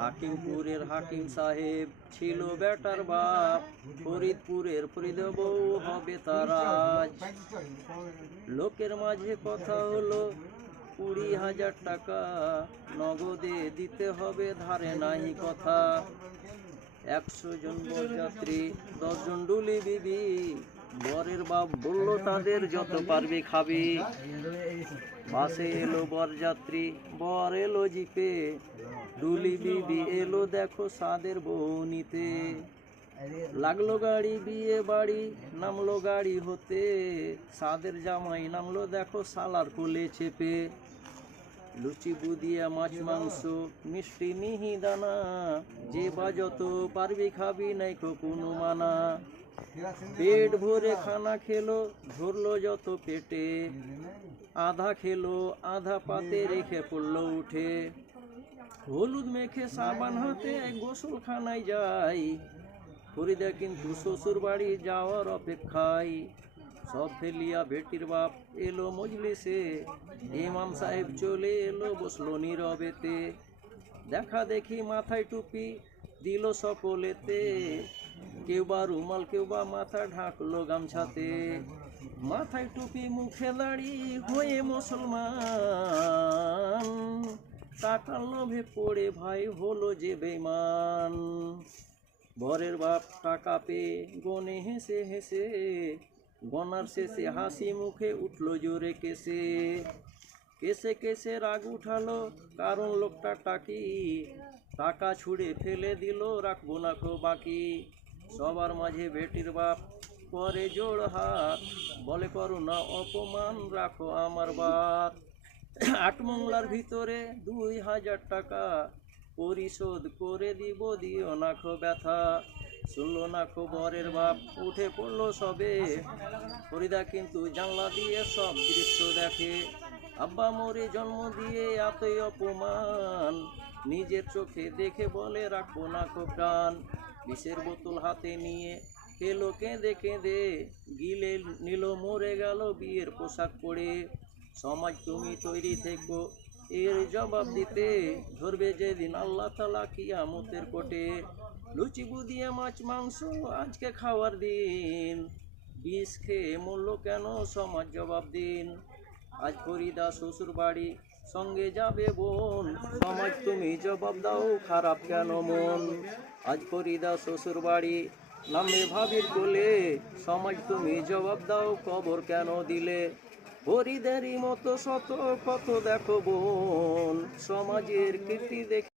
হাকিমপুরের হাকিম সাহেব ছিল বেটার বাপ, ফরিদপুরের ফরিদ বউ হবে তার আজ। লোকের মাঝে কথা হলো 20,000 টাকা, নগদে দিতে হবে, ধারে নাহি কথা। 100 জন বরযাত্রী, 10 জন ডুলি বিবি, বরের বাপ বলল তাদের যত পারবি খাবি। বাসে এলো বরযাত্রী, বর এলো জিপে, ডুলি বিবি এলো দেখো সাদের বউ নিতে। লাগলো গাড়ি বিয়ে বাড়ি, নামলো গাড়ি হতে, সাদের জামাই নামলো দেখো সালার কোলে চেপে। লুচি বুদিয়া মাছ মাংস, মিষ্টি মিহিদানা, যে বা যত পারবি খাবি নাইকো কোনো মানা। পেট ভরে খানা খেলো, ধরলো যত পেটে, আধা খেলো আধা পাতে রেখে পড়লো উঠে। হলুদ মেখে সাবান হাতে গোসলখানায় যাই, ফরিদা কিন্তু শ্বশুর বাড়ি যাওয়ার অপেক্ষায়। সব ফেলিয়া বেটির বাপ এলো মজলিসে, ইমাম সাহেব চলে এলো বসলো নীরবেতে। দেখা দেখি মাথায় টুপি দিল সকলেতে, কেউ বা রুমাল কেউ বা মাথা ঢাকলো গামছাতে। মাথায় টুপি মুখে দাড়ি হয়ে মুসলমান, টাকার লোভে পড়ে ভাই হলো যে বেঈমান। বরের বাপ টাকা পেয়ে গনে হেসে হেসে, গনার শেষে হাসি মুখে উঠলো জোরে কেসে। কেসে কেসে রাগ উঠালো কারণ লোকটা টাকি, টাকা ছুঁড়ে ফেলে দিল রাখবো না কো বাকি। সবার মাঝে বেটির বাপ করে জোড় হাত, বলে করো না অপমান রাখো আমার বাত। 8 মোংলার ভিতরে 2,000 টাকা, পরিশোধ করে দিব, দিও না খো ব্যথা। শুনলো না খো বরের বাপ, উঠে পড়লো সবে, ফরিদা কিন্তু জানলা দিয়ে সব দৃশ্য দেখে। আব্বা মরে জন্ম দিয়ে এতই অপমান, নিজের চোখে দেখে বলে রাখবো না খো প্রাণ। বিষের বোতল হাতে নিয়ে খেলো কেঁদে কেঁদে, গিলে নিল মরে গেল বিয়ের পোশাক পরে। সমাজ তুমি তৈরি থেকো এর জবাব দিতে, ধরবে যেদিন আল্লাহ তাআলা কিয়ামতের কোটে। লুচি বুদিয়া মাছ মাংস আজকে খাওয়ার দিন, বিষ খেয়ে মরল কেন সমাজ জবাব দিন। আজ ফরিদা শ্বশুর বাড়ি সঙ্গে যাবে বোন, সমাজ তুমি জবাব দাও খারাপ কেন মন। আজ ফরিদা শ্বশুর বাড়ি নামে ভাবির কোলে, সমাজ তুমি জবাব দাও কবর কেন দিলে। ফরিদেরই মতো শত কত দেখো বোন, সমাজের কীর্তি দেখে